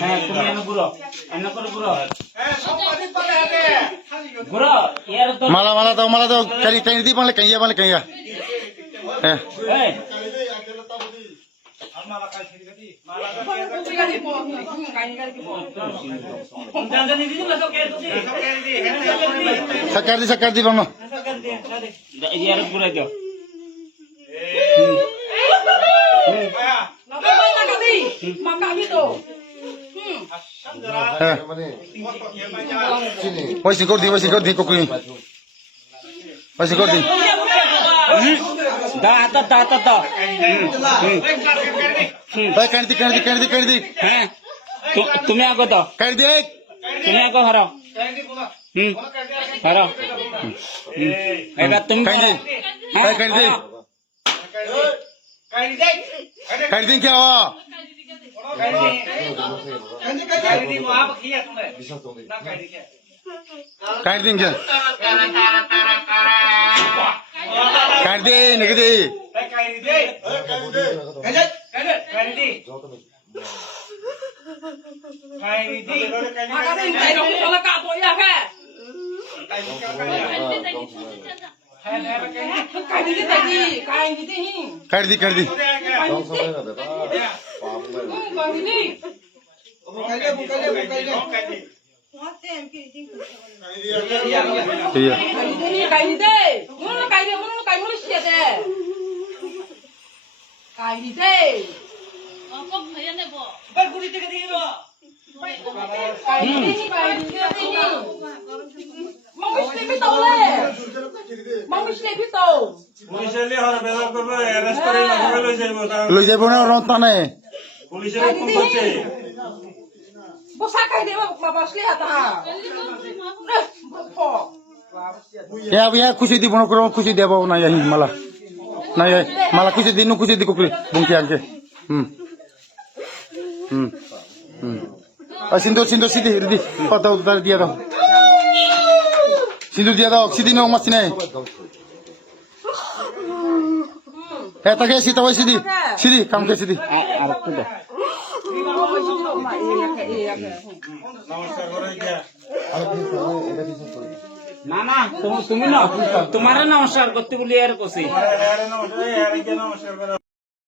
হ্যাঁ তুমি এনে পুরো এনে করে পুরো পুরো ইয়ার তো মালা দাও কালি কাই দি মানে কাইয়া হ্যাঁ সাকার দি বামা ইয়ার পুরো দাও Wasi kau di kokri. Wasi kau di. Da. Baik kan di. হ্যাঁ তুমি আগো তো Kan di. তুমি আগো হারো হারো এবার তুমি Kan di. Baik kan di. Kan di क्या हुआ? Kan di क्या? Kan di negeri. Kan di. Lu jadi mana orang tanah? Ya kusi di bono kurang kusi dia bawa naya malah kusi di nu kusi di kokri bungki angke. Sindu sidi redi patau dar dia dong. Sindu dia dong sidi no masih naik. Tak kaya sidi tahu sidi kamu kaya sidi. আর একটু দাও না তুমি না তোমার নমস্কার করতে বলি আর কছি